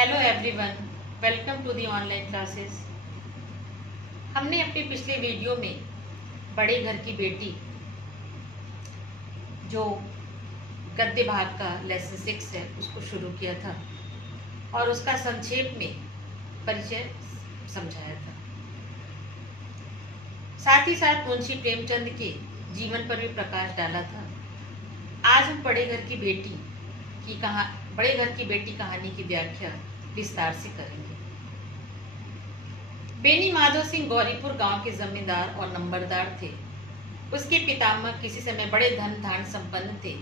Hello everyone, welcome to the online classes. हमने अपने पिछले वीडियो में बड़े घर की बेटी जो गद्य भाग का लेसन 6 है उसको शुरू किया था और उसका संक्षेप में परिचय समझाया था। साथ ही साथ मुंशी प्रेमचंद के जीवन पर भी प्रकाश डाला था। आज हम बड़े घर की बेटी कहानी की व्याख्या विस्तार से करेंगे। बेनी माधव सिंह गौरीपुर गांव के जमींदार और नंबरदार थे। उसके पितामह किसी समय बड़े धन धान संपन्न थे।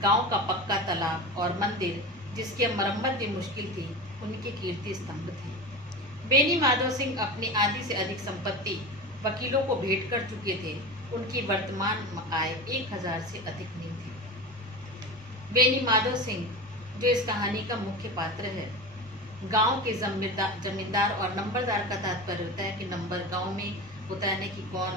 गांव का पक्का तालाब और मंदिर जिसकी मरम्मत भी मुश्किल थी, उनके कीर्ति स्तंभ थे। बेनी माधव सिंह अपनी आधी से अधिक संपत्ति वकीलों को भेंट कर चुके थे। उनकी वर्तमान आय 1000 से अधिक नहीं थी। बेनी माधव सिंह, जो इस कहानी का मुख्य पात्र है, गांव के जमींदार और नंबरदार का तात्पर्य होता है कि नंबर गांव में होता है ना कि कौन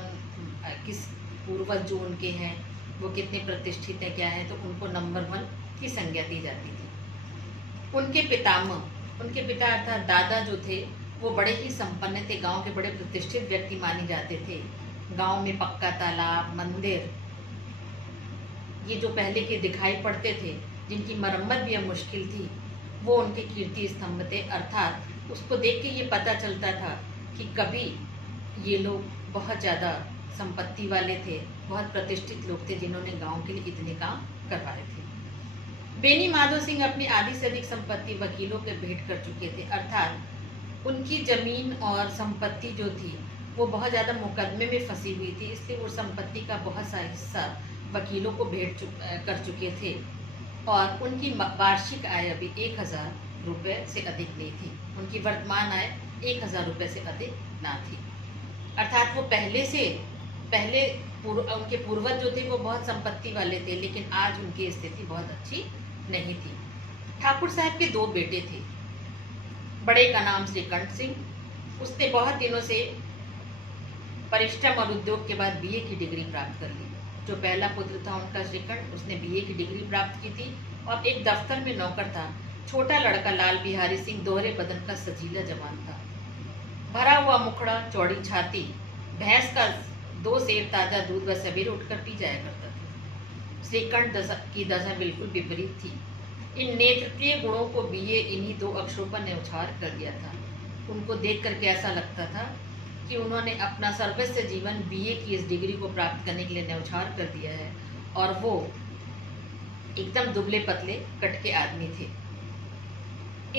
किस पूर्वज जो उनके हैं वो कितने प्रतिष्ठित है, क्या है, तो उनको नंबर 1 की संज्ञा दी जाती थी। उनके पिता अर्थात दादा जो थे वो बड़े ही संपन्न थे, गांव के बड़े प्रतिष्ठित व्यक्ति माने जाते थे। गांव में पक्का तालाब, मंदिर, ये जो पहले के दिखाई पड़ते थे, जिनकी मरम्मत भी अब मुश्किल थी, वो उनके कीर्ति स्तंभ थे। अर्थात उसको देख के ये पता चलता था कि कभी ये लोग बहुत ज़्यादा संपत्ति वाले थे, बहुत प्रतिष्ठित लोग थे, जिन्होंने गांव के लिए इतने काम करवाए थे। बेनी माधव सिंह अपनी आधी से अधिक संपत्ति वकीलों के भेंट कर चुके थे। अर्थात उनकी जमीन और संपत्ति जो थी वो बहुत ज़्यादा मुकदमे में फंसी हुई थी, इसलिए वो संपत्ति का बहुत सा हिस्सा वकीलों को भेंट कर चुके थे और उनकी वार्षिक आय अभी 1000 रुपये से अधिक नहीं थी। उनकी वर्तमान आय 1000 रुपये से अधिक ना थी। अर्थात वो उनके पूर्वज जो थे वो बहुत संपत्ति वाले थे, लेकिन आज उनकी स्थिति बहुत अच्छी नहीं थी। ठाकुर साहब के 2 बेटे थे। बड़े का नाम श्रीकंठ सिंह, उसने बहुत दिनों से परिश्रम और उद्योग के बाद बीए की डिग्री प्राप्त कर ली। जो पहला पुत्र था उनका श्रीकंठ, उसने बीए की डिग्री प्राप्त की थी और एक दफ्तर में नौकर था। छोटा लड़का लाल बिहारी सिंह दोहरे बदन का सजीला जवान था। भरा हुआ मुखड़ा, चौड़ी छाती, भैंस का 2 सेर ताजा दूध वह सवेरे उठकर पी जाया करता था। श्रीकंठ की दशा बिल्कुल विपरीत थी। इन नेतृत्वीय गुणों को बीए इन्हीं 2 अक्षरों पर न्यौछावर कर दिया था। उनको देख करके ऐसा लगता था कि उन्होंने अपना सर्वस्व जीवन बीए की इस डिग्री को प्राप्त करने के लिए न्यौछावर कर दिया है और वो एकदम दुबले पतले कटके आदमी थे।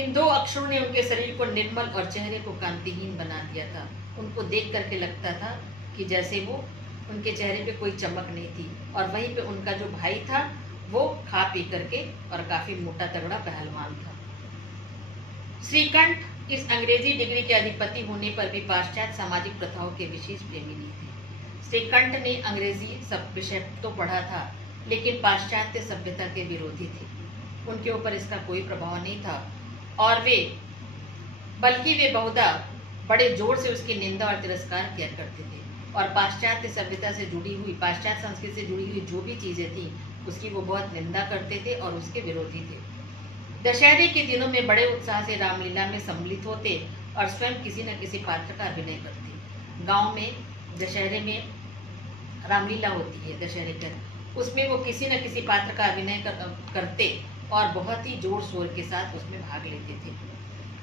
इन 2 अक्षरों ने उनके शरीर को निर्मल और चेहरे को कांतिहीन बना दिया था। उनको देख करके लगता था कि जैसे वो उनके चेहरे पे कोई चमक नहीं थी। और वहीं पे उनका जो भाई था वो खा पी करके और काफी मोटा तगड़ा पहलवान था। श्रीकंठ इस अंग्रेजी डिग्री के अधिपति होने पर भी पाश्चात्य सामाजिक प्रथाओं के विशेष प्रेमी नहीं थे। श्रीकंठ ने अंग्रेजी सब विषय तो पढ़ा था, लेकिन पाश्चात्य सभ्यता के विरोधी थे। उनके ऊपर इसका कोई प्रभाव नहीं था और बल्कि वे बहुधा बड़े जोर से उसकी निंदा और तिरस्कार किया करते थे और पाश्चात्य सभ्यता से जुड़ी हुई, पाश्चात्य संस्कृति से जुड़ी हुई जो भी चीजें थी उसकी वो बहुत निंदा करते थे और उसके विरोधी थे। दशहरे के दिनों में बड़े उत्साह से रामलीला में सम्मिलित होते और स्वयं किसी न किसी पात्र का अभिनय करते। गांव में दशहरे में रामलीला होती है, दशहरे पर उसमें वो किसी न किसी पात्र का अभिनय करते और बहुत ही जोर शोर के साथ उसमें भाग लेते थे।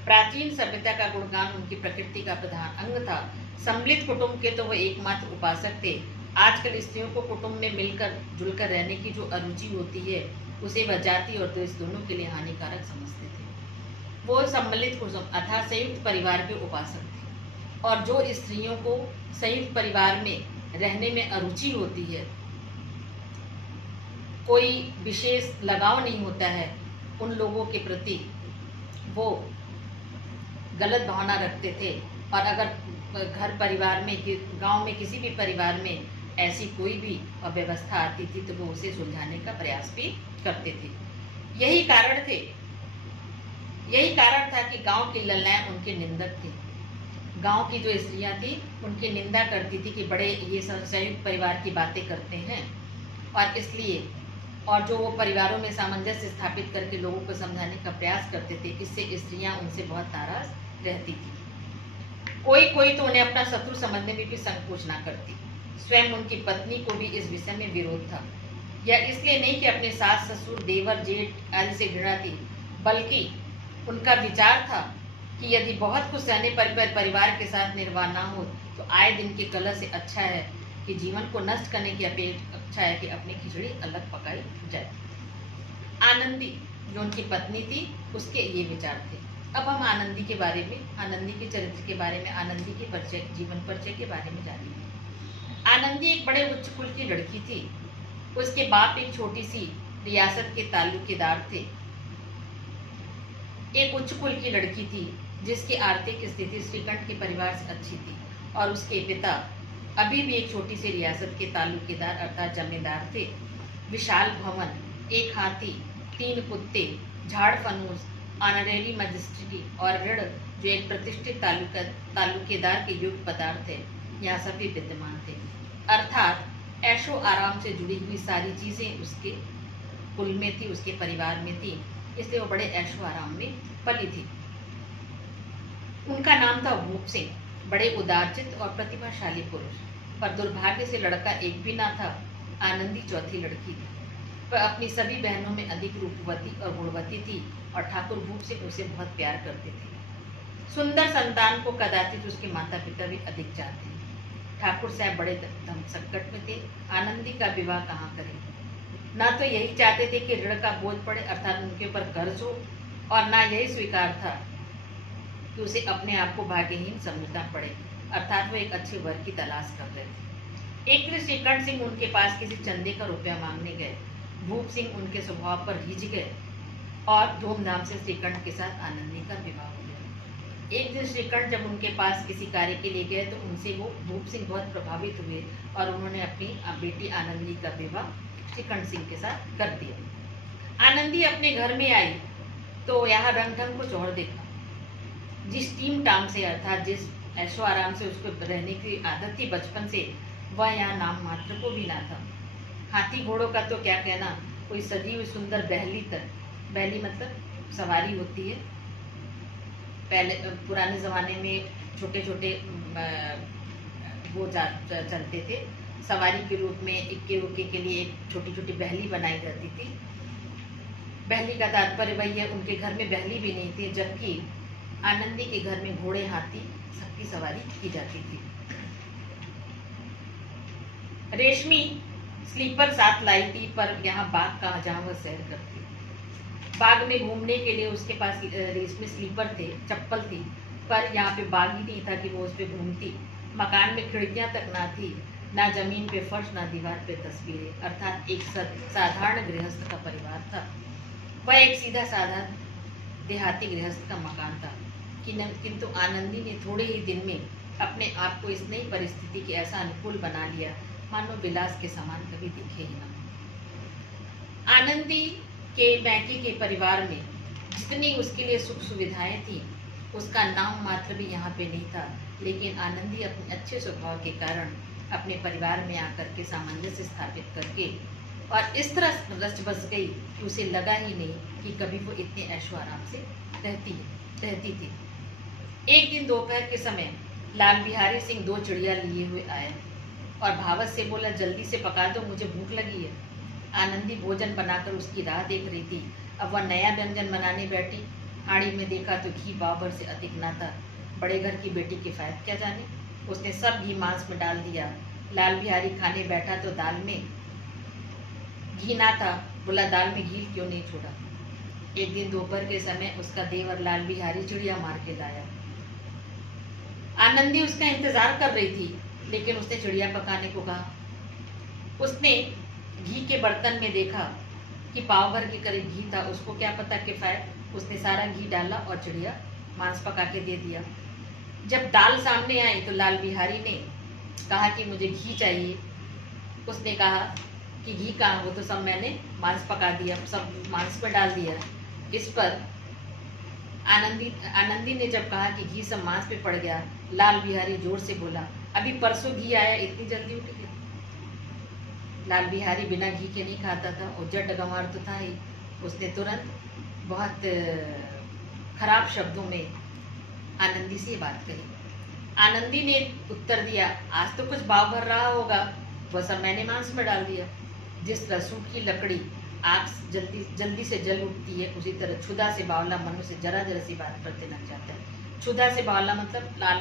प्राचीन सभ्यता का गुणगान उनकी प्रकृति का प्रधान अंग था। सम्मिलित कुटुंब के तो वो एकमात्र उपासक थे। आजकल स्त्रियों को कुटुंब में मिलकर जुलकर रहने की जो अरुचि होती है उसे वह जाति और देश दोनों के लिए हानिकारक समझते थे। वो सम्मिलित कुटुंब अर्थात संयुक्त परिवार के उपासक थे और जो स्त्रियों को संयुक्त परिवार में रहने में अरुचि होती है, कोई विशेष लगाव नहीं होता है उन लोगों के प्रति, वो गलत भावना रखते थे। और अगर घर परिवार में, गांव में किसी भी परिवार में ऐसी कोई भी अव्यवस्था आती थी तो वो उसे सुलझाने का प्रयास भी करते थे। यही कारण था कि गांव की लल्लाएं उनके निंदक थी। गांव की जो स्त्रियां थी उनकी निंदा करती थी कि बड़े ये संयुक्त परिवार की बातें करते हैं और इसलिए और जो वो परिवारों में सामंजस्य स्थापित करके लोगों को समझाने का प्रयास करते थे, इससे स्त्रियां उनसे बहुत नाराज रहती थी। कोई कोई तो उन्हें अपना शत्रु समझने में भी संकोच ना करती। स्वयं उनकी पत्नी को भी इस विषय में विरोध था। यह इसलिए नहीं कि अपने सास ससुर देवर जेठ आदि से घृणा थी, बल्कि उनका विचार था कि यदि बहुत कुछ सहने पर परिवार के साथ निर्वाह ना हो तो आए दिन के कलह से अच्छा है कि जीवन को नष्ट करने की अपेक्षा है कि अपनी खिचड़ी अलग पकाई जाए। आनंदी जो उनकी पत्नी थी, उसके ये विचार थे। अब हम आनंदी के बारे में, आनंदी के चरित्र के बारे में, आनंदी के परिचय, जीवन परिचय के बारे में जानेंगे। आनंदी एक बड़े उच्च कुल की लड़की थी। उसके बाप एक छोटी सी रियासत के तालुकेदार थे। एक उच्च कुल की लड़की थी जिसकी आर्थिक स्थिति श्रीकंठ के परिवार से अच्छी थी, और उसके पिता अभी भी एक छोटी सी रियासत के तालुकेदार अर्थात जमींदार थे। विशाल भवन, एक हाथी, 3 कुत्ते, झाड़ फनूस, ऑनरेरी मजिस्ट्री और ऋण जो एक प्रतिष्ठित तालुकेदार के युग पदार्थ है, यहाँ सभी विद्यमान थे। अर्थात ऐशो आराम से जुड़ी हुई सारी चीजें उसके कुल में थी, उसके परिवार में थी, इसलिए वो बड़े ऐशो आराम में पली थी। उनका नाम था भूप सिंह, बड़े उदारचित और प्रतिभाशाली पुरुष, पर दुर्भाग्य से लड़का एक भी ना था। आनंदी चौथी लड़की थी। वह अपनी सभी बहनों में अधिक रूपवती और गुणवती थी, और ठाकुर भूप सिंह उसे बहुत प्यार करते थे। सुंदर संतान को कदाचित उसके माता पिता भी अधिक चाहते। ठाकुर साहब बड़े धन संकट में थे। आनंदी का विवाह कहाँ करें? ना तो यही चाहते थे कि ऋण का बोझ पड़े अर्थात उनके ऊपर कर्ज हो, और ना यही स्वीकार था कि उसे अपने आप को भाग्यहीन समझना पड़े, अर्थात वो एक अच्छे वर की तलाश कर रहे थे। एक दिन श्रीकंठ सिंह उनके पास किसी चंदे का रुपया मांगने गए। भूप सिंह उनके स्वभाव पर रिझ गए और धूमधाम से श्रीकंठ के साथ आनंदी का विवाह हो गया। एक दिन श्रीकंठ जब उनके पास किसी कार्य के लिए गए तो उनसे वो भूप सिंह बहुत प्रभावित हुए, और उन्होंने अपनी बेटी आनंदी का विवाह श्रीकंठ सिंह के साथ कर दिया। आनंदी अपने घर में आई तो यहाँ रंग ढंग कुछ और देखा। जिस टीम टाम से अर्थात जिस ऐशो आराम से उसको रहने की आदत थी बचपन से, वह यहाँ नाम मात्र को भी ना था। हाथी घोड़ों का तो क्या कहना, कोई सजी हुई सुंदर बहली तक, बहली मतलब सवारी होती है। पहले पुराने ज़माने में छोटे छोटे वो चलते थे सवारी के रूप में। इक्के उक्के के लिए एक छोटी छोटी बहली बनाई जाती थी। बहली का तात्पर्य वही है, उनके घर में बहली भी नहीं थी, जबकि आनंदी के घर में घोड़े हाथी सबकी सवारी की जाती थी। रेशमी स्लीपर साथ लाई थी, पर यहाँ बाग कहाँ जहाँ वह सैर करती। बाग में घूमने के लिए उसके पास रेशमी स्लीपर थे, चप्पल थी, पर यहाँ पे बाग ही नहीं था कि वो उस पर घूमती। मकान में खिड़कियाँ तक ना थी, ना जमीन पे फर्श, ना दीवार पे तस्वीरें, अर्थात एक साधारण गृहस्थ का परिवार था। वह एक सीधा साधा देहाती गृहस्थ का मकान था, किंतु आनंदी ने थोड़े ही दिन में अपने आप को इस नई परिस्थिति के ऐसा अनुकूल बना लिया मानो विलास के समान कभी दिखे ही ना। आनंदी के मैके के परिवार में जितनी उसके लिए सुख सुविधाएं थी, उसका नाम मात्र भी यहाँ पे नहीं था। लेकिन आनंदी अपने अच्छे स्वभाव के कारण अपने परिवार में आकर के सामंजस्य स्थापित करके और इस तरह रच बस गई कि उसे लगा ही नहीं कि कभी वो इतने ऐशो आराम से रहती थी। एक दिन दोपहर के समय लाल बिहारी सिंह 2 चिड़िया लिए हुए आए और भावत से बोला, जल्दी से पका दो, मुझे भूख लगी है। आनंदी भोजन बनाकर उसकी राह देख रही थी। अब वह नया व्यंजन बनाने बैठी। हांडी में देखा तो घी बाबर से अधिक ना था। बड़े घर की बेटी किफायत क्या जाने, उसने सब घी मांस में डाल दिया। लाल बिहारी खाने बैठा तो दाल में घी ना था। बोला, दाल में घी क्यों नहीं छोड़ा। एक दिन दोपहर के समय उसका देवर लाल बिहारी चिड़िया मार के लाया। आनंदी उसका इंतजार कर रही थी, लेकिन उसने चिड़िया पकाने को कहा। उसने घी के बर्तन में देखा कि पाव भर के करीब घी था। उसको क्या पता किफायत। उसने सारा घी डाला और चिड़िया मांस पका के दे दिया। जब दाल सामने आई तो लाल बिहारी ने कहा कि मुझे घी चाहिए। उसने कहा कि घी कहाँ, वो तो सब मैंने मांस पका दिया, सब मांस पर डाल दिया। इस पर आनंदी ने जब कहा कि घी सब मांस पे पड़ गया, लाल बिहारी जोर से बोला, अभी परसों घी आया, इतनी जल्दी उठ गई। लाल बिहारी बिना घी के नहीं खाता था और जड गंवार तो था ही। उसने तुरंत बहुत खराब शब्दों में आनंदी से ये बात कही। आनंदी ने उत्तर दिया, आज तो कुछ भाव भर रहा होगा, वह सब मैंने मांस में डाल दिया। जिस रसूख की लकड़ी आग जल्दी से जल उठती है, उसी तरह क्षुधा से बावला मनुष्य जरा जरा सी बात पर तिनक जाता है। क्षुधा से बावला मतलब लाल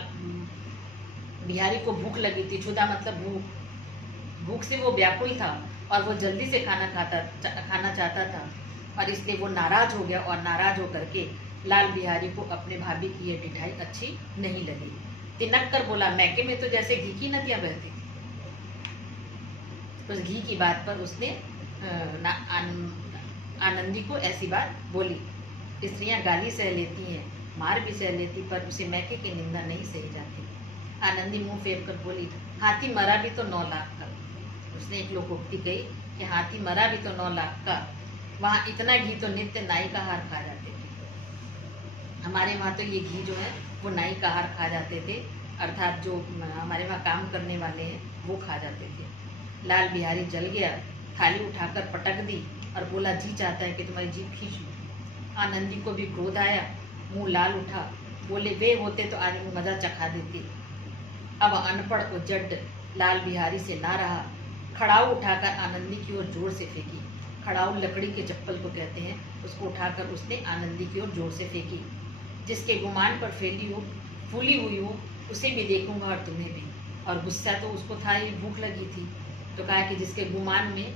बिहारी को भूख लगी थी। क्षुधा मतलब भूख से वो व्याकुल था और वो जल्दी से खाना चाहता था और इसलिए वो नाराज हो गया और नाराज होकर के लाल बिहारी को अपने भाभी की ये ढिठाई अच्छी नहीं लगी। तिनक कर बोला, मैके में तो जैसे घी की नदियां बहती थी। उस घी की बात पर उसने आनंदी को ऐसी बात बोली। स्त्रियां गाली सह लेती हैं, मार भी सह लेती, पर उसे मैके की निंदा नहीं सही जाती। आनंदी मुंह फेर कर बोली, हाथी मरा भी तो 9 लाख का। उसने एक लोकोक्ति कही कि हाथी मरा भी तो 9 लाख का, वहाँ इतना घी तो नित्य नाई का हार खा जाते थे। हमारे वहाँ तो ये घी जो है वो नाई का हार खा जाते थे, अर्थात जो हमारे वहाँ काम करने वाले हैं वो खा जाते थे। लाल बिहारी जल गया, थाली उठाकर पटक दी और बोला, जी चाहता है कि तुम्हारी जीभ खींच लूं। आनंदी को भी क्रोध आया, मुंह लाल उठा, बोले, वे होते तो आज मजा चखा देती। अब अनपढ़ उजड लाल बिहारी से ना रहा, खड़ाऊ उठाकर आनंदी की ओर जोर से फेंकी। खड़ाऊ लकड़ी के चप्पल को कहते हैं, उसको उठाकर उसने आनंदी की ओर जोर से फेंकी। जिसके गुमान पर फूली हुई हो उसे भी देखूंगा और तुम्हें भी। और गुस्सा तो उसको था ही, भूख लगी थी, तो कहा कि जिसके गुमान में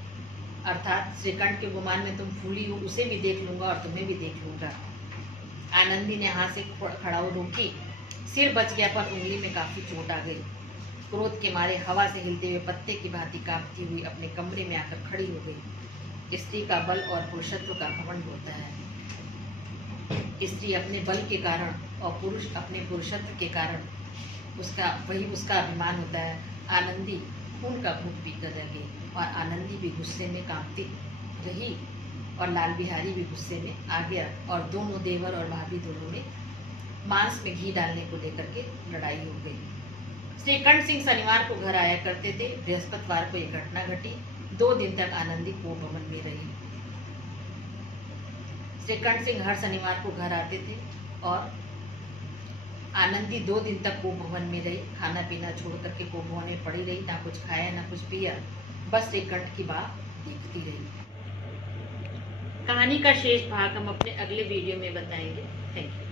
अर्थात श्रीकंठ के गुमान में तुम फूली हो उसे भी देख लूंगा और तुम्हें भी देख लूंगा। आनंदी ने हाथ से खड़ाऊ रोकी, सिर बच गया पर उंगली में काफी चोट आ गई। क्रोध के मारे हवा से हिलते हुए पत्ते की भांति कांपती हुई अपने कमरे में आकर खड़ी हो गई। स्त्री का बल और पुरुषत्व का घमंड होता है। स्त्री अपने बल के कारण और पुरुष अपने पुरुषत्व के कारण उसका अभिमान होता है। आनंदी खून का घूंट पीकर रह गई और आनंदी भी गुस्से में कांपती रही और लाल बिहारी भी गुस्से में आ गया और दोनों देवर और भाभी दोनों में मांस में घी डालने को लेकर के लड़ाई हो गई। श्रीकंठ सिंह शनिवार को घर आया करते थे। बृहस्पतिवार को यह घटना घटी। 2 दिन तक आनंदी को भवन में रही। श्रीकंठ सिंह हर शनिवार को घर आते थे और आनंदी 2 दिन तक को भवन में रही। खाना पीना छोड़ करके को भवन में पड़ी रही, ना कुछ खाया ना कुछ पिया, बस श्रीकंठ की बात देखती रही। कहानी का शेष भाग हम अपने अगले वीडियो में बताएंगे। Thank you.